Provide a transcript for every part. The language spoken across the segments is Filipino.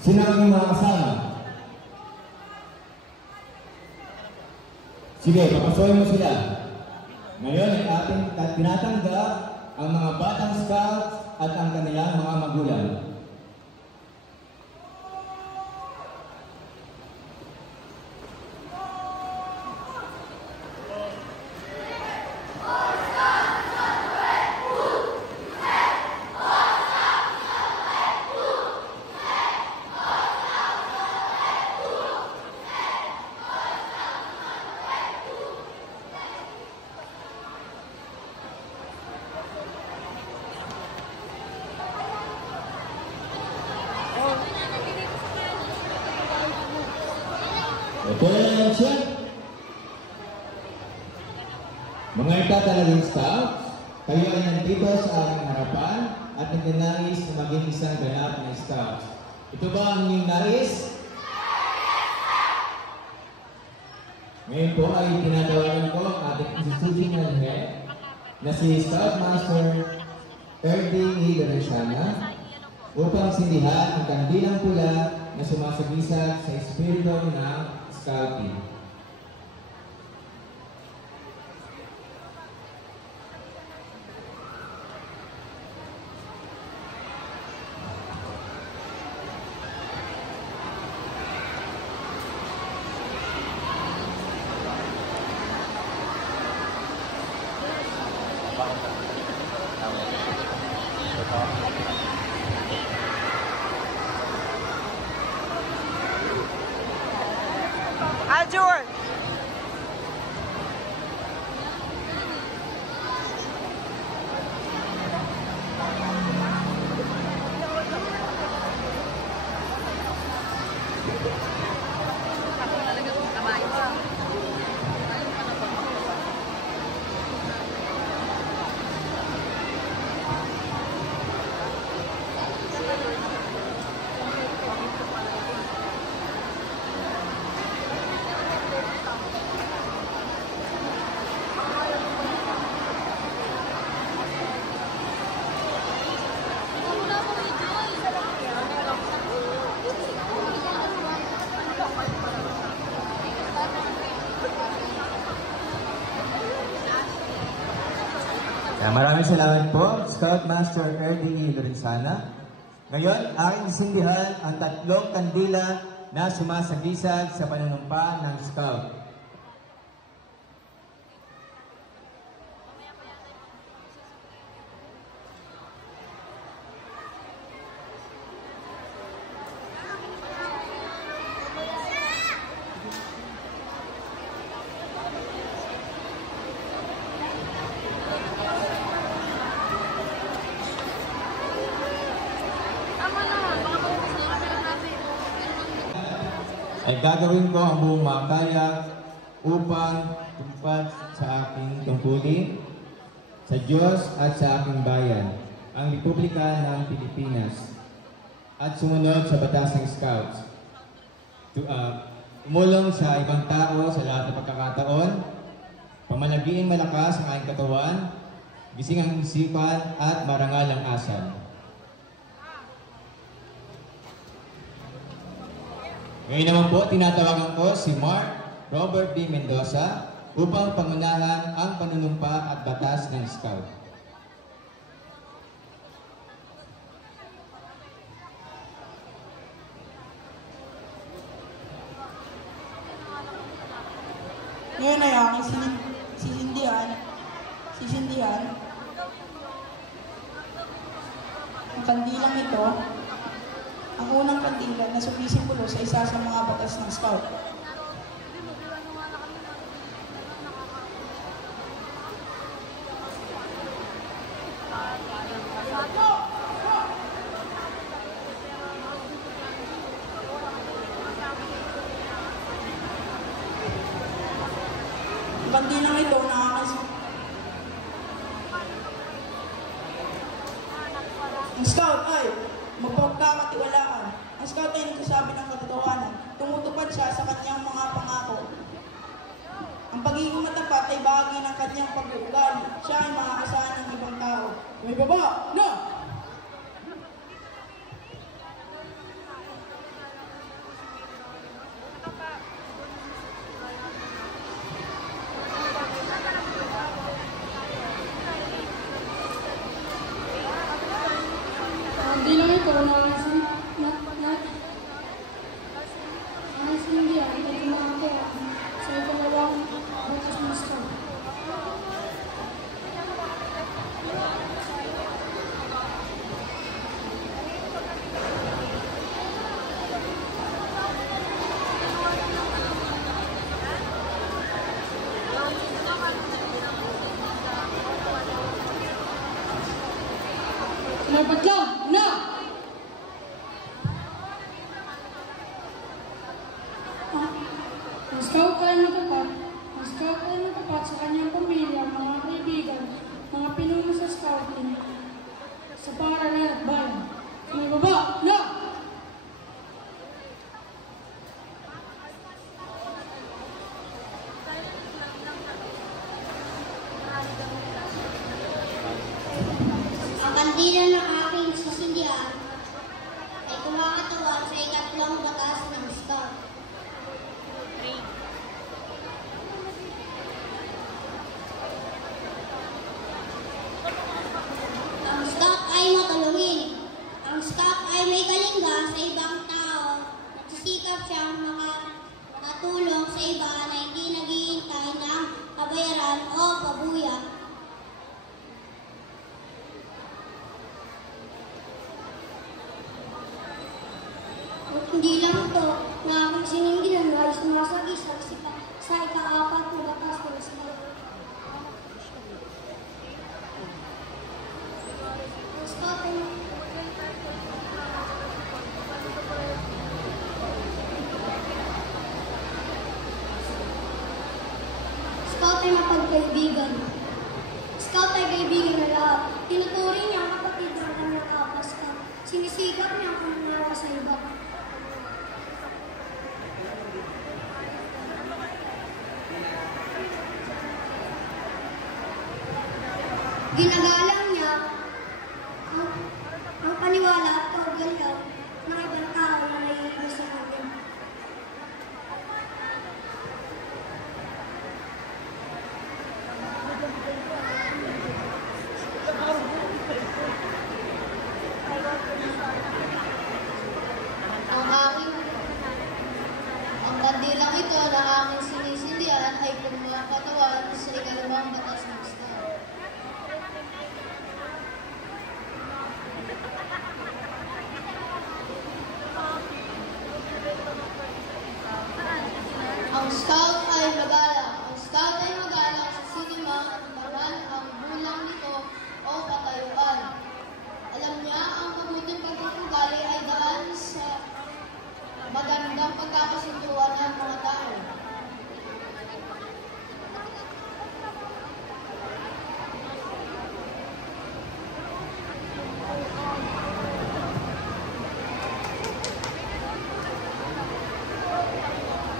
Sino ang mga kasama? Sige, papasukin mo sila. Ngayon ay ating tinatanggap ang mga batang scouts at ang kanilang mga magulang. Ito na lang siya. Mga itatalagang scouts, kayo ay nandito sa aking harapan at nagnanais na maging isang ganap na scouts. Ito ba ang inyong nais? Ngayon po ay tinatawagan ko ang ating institutional head na si Scoutmaster Erdi Lorenzaga upang sindihan ang kandilang pula na sumasagisag sa espiritu ng Scouting. George! Maraming salamat po, Scoutmaster Erdi Lorenzaga. Ngayon, aking sindihan ang 3 kandila na sumasagisag sa panunumpa ng Scout. Ay gagawin ko ang buong makaya upang tupad sa aking tungkulin, sa Diyos at sa aking bayan, ang Republika ng Pilipinas, at sumunod sa batas ng Scouts. Tumulong sa ibang tao sa lahat ng pagkakataon, pamalagiin malakas ang aking katawan, gising ang isipan at marangal ang asal. Ngayon naman po, tinatawagan ko si Mark Robert D. Mendoza upang pangunahan ang panunumpa at batas ng Scout. Ngayon ay aking sisindihan ang kandilang ito. Ang unang kandila na sumisimbolo sa isa sa mga batas ng Scout. Ang kandilang ito ang Scout ay mapagkakatiwalaan. Ang Scout ay nagsasabi ng katotohanan. Tumutupad siya sa kanyang mga pangako. Ang pagiging matapat ay bahagi ng kanyang pag-uugali. Siya ay makakasahan ng ibang tao. May baba! Na! ito na hindi ay kumakato sa ikalawang batas ng scout. Dapat lang! Na! Ang scout ay natapat sa kanyang pamilya, mga kaibigan, mga pinuno sa scouting, sa paaralan at bayan. May baba! Na! Ang kandila ng aking sisindihan ay kumakatuwa sa ikatlong batas ng scout. Ang scout ay matulungin. Ang scout ay may kalinga sa ibang tao. Nagsisikap siyang makatulong sa iba na hindi naghihintay ng kabayaran o pabuya. At hindi lang ito, na aking sininggilan ay sumasagisag sa ika-apat na batas ng scout. Ang scout ay mapagkaibigan. Scout ay kaibigan na lahat. Tinuturing niya ang kapatid ng kanyang kapas ka. Sinisikap niya ang kumara sa iba. Ginagalang niya ang paniwala at kaugalian ng ibang tao na naiiwas sa kanya. Ang kandilang ito na aking sinisindihan ay kumakatawan sa ikalawang batas ng scout. Ang scout ay magalang. Ang scout ay magalang sa sinima at banal ang bulang nito o katayuan. Alam niya ang mabuting pagkukugali ay daan sa magandang pagkakasunduan ng mga tao.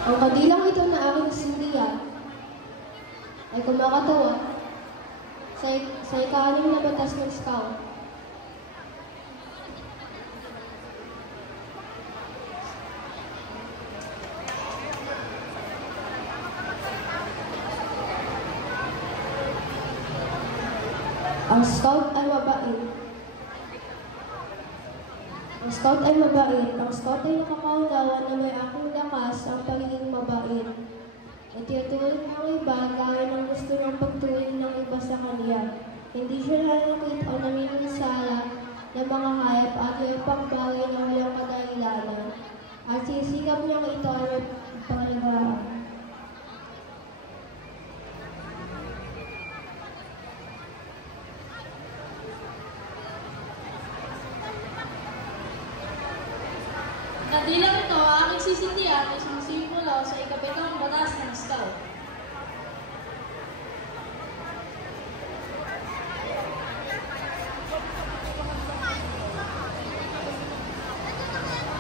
Ang kadilang ito na aking sindihan ay kumakatawa sa ika-6 na batas ng scout. Ang scout ay mabait. Ang scout ay mabait. Ang scout ay nakakaunawa na may aking lakas ang pagiging mabait. At tinutuloy ang iba gaya ng gusto niyang pagtuloy ng iba sa kanya. Hindi siya nanakit o namiminsala ng mga hayop at yung pagbagay na walang kadahilanan. At sisikap niyang ito ay may pangalagaan. Kandilang ito, aking sisindihan ay sumisimbolo sa ikapitong batas ng scout.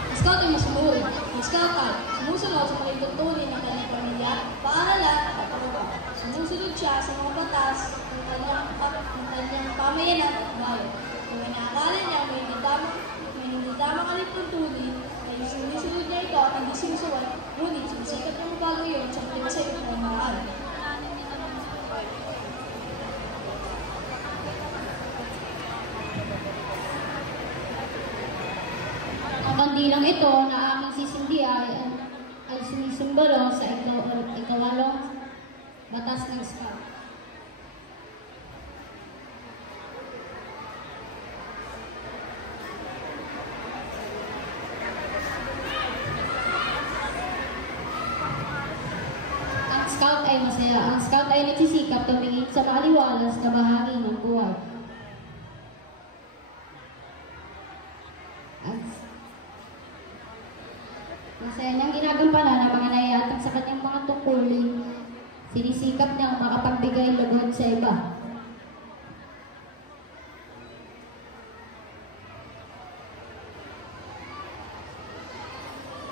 Ang scout ay masunurin. Ang scout ay sumusunod sa pagtutuloy ng kanyang pamilya, paaralan at pagkakaba. Sumusunod siya sa mga batas ng kanyang pamayanan at bayan. Kung inaakala niya may hindi tamang alituntunin, ay sinisunod niya ito at hindi sinusuway, ngunit sinisikap ng bago yun sa pagkakasay ng pamahaan. kandilang ito na aking sisindihan ay sumisimbolo sa ikawalong batas ng Scout. Ang Scout ay masaya. Ang Scout ay nagsisikap tumingin sa maliwalas na bahagi ng buhay. Masaya niyang ginagampanan ang mga naiatag sa kanyang mga tungkulin. Sinisikap niyang makapagbigay lugod sa iba.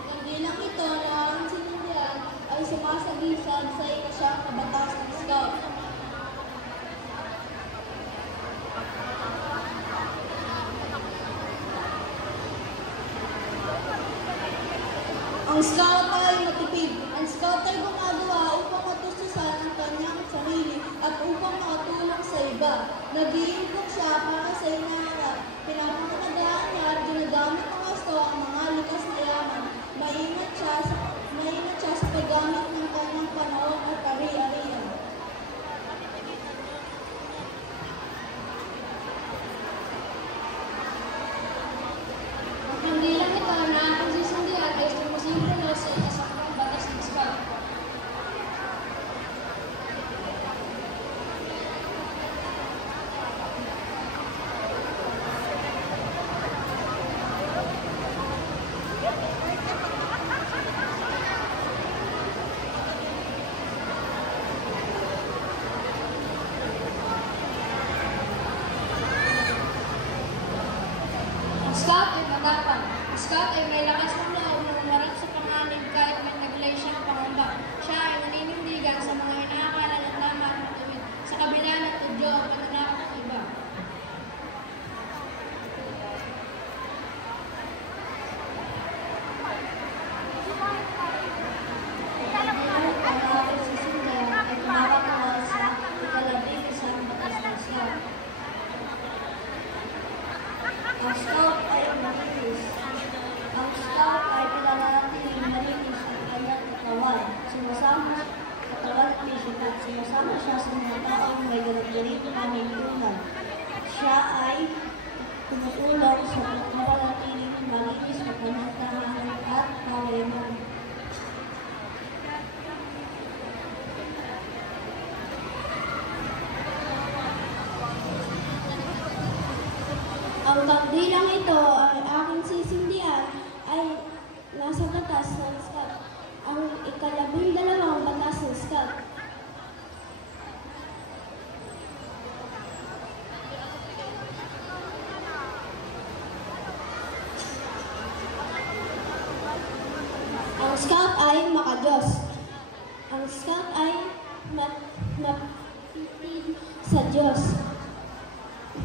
Kandilang ito na ang sinindihan ay sumasagisag sa ikasyang kabatas ng Scout. Ang Scout ay matipid. Ang Scout ay gumagawa upang matustusan ang kanyang sarili at upang makatulong sa iba. Nag-iimpok siya para sa inaharap. Pinapakalagaan niya at ginagamit ng gusto ang mga likas na yaman. Maingat siya sa paggamit ng kanyang panahon at ari-arian. Ang kandilang ito na ang sisindihan ay sumisimbolo sa ikasang batas ng Scout. Ang Scout ay matapang. Ang Scout ay may lakas ng loob na umarap sa panganib kahit may naglay siyang pangamba. Siya ay naninindigan sa mga inaakala na tama at matuwid sa kabila ng tudyo at pananakot ng iba. Ang aking sisindihan ay tumakatawa sa ikalabing isang batas ng Scout. Ang Scout ay malinis. Ang Scout ay pinananatiling malinis ang kanyang katawan. Sumasama katawan at isip at sumasama siya sa mga taong may ganap-ganit panintunan. Siya ay tumutulong sa pagpapanatiling malinis na kanyang tahanan at kawayaman. Ang kandilang ito ay aking sisindihan ay nasa batas ng Scout. Ang ikalabing-dalawang batas ng Scout. Ang Scout ay makadiyos. Ang Scout ay napitin sa Diyos.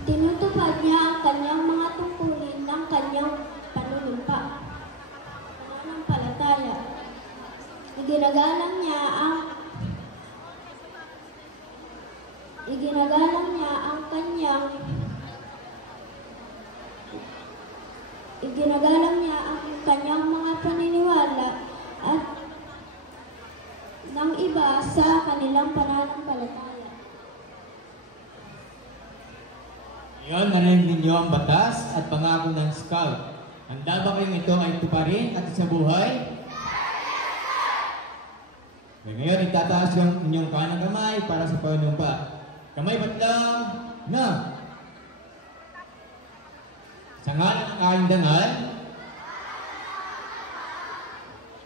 Tinutupad niya ang kanyang mga tungkulin ng kanyang panunumpa. Pananampalataya. Iginagalang niya ang kanyang mga paniniwala at ng iba sa kanilang pananampalataya. Ngayon, narinig ninyo ang batas at pangako ng Scout. Handa ba kayong ito ay tuparin at sa buhay? Ngayon, itataas yung inyong kanang kamay para sa panunumpa. Kamay batlang na! Sa ngalan ng aking dangal,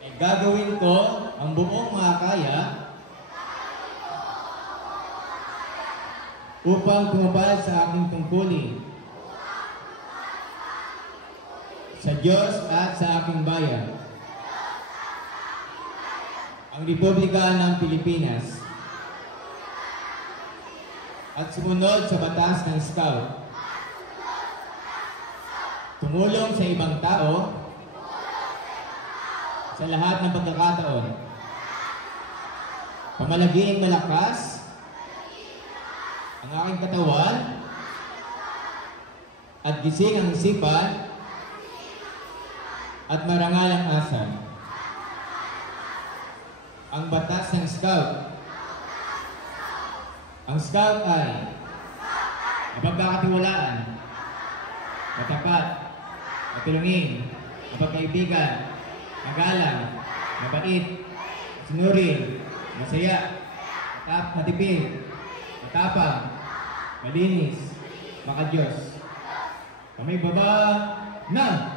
ay gagawin ko ang buong makakaya upang tumupad sa aking tungkulin sa Diyos at sa aking bayan, ang Republika ng Pilipinas, at sumunod sa batas ng Scout, tumulong sa ibang tao sa lahat ng pagkakataon, pamalaging malakas ang aking katawan at gising ang isipan at marangal ang asal. Ang batas ng Scout. Ang Scout ay mapagkakatiwalaan, matapat, matulungin, mapagkaibigan, magalang, mabait, sinurin, masaya, matipid, matapang, malinis, makadiyos. Kami baba na!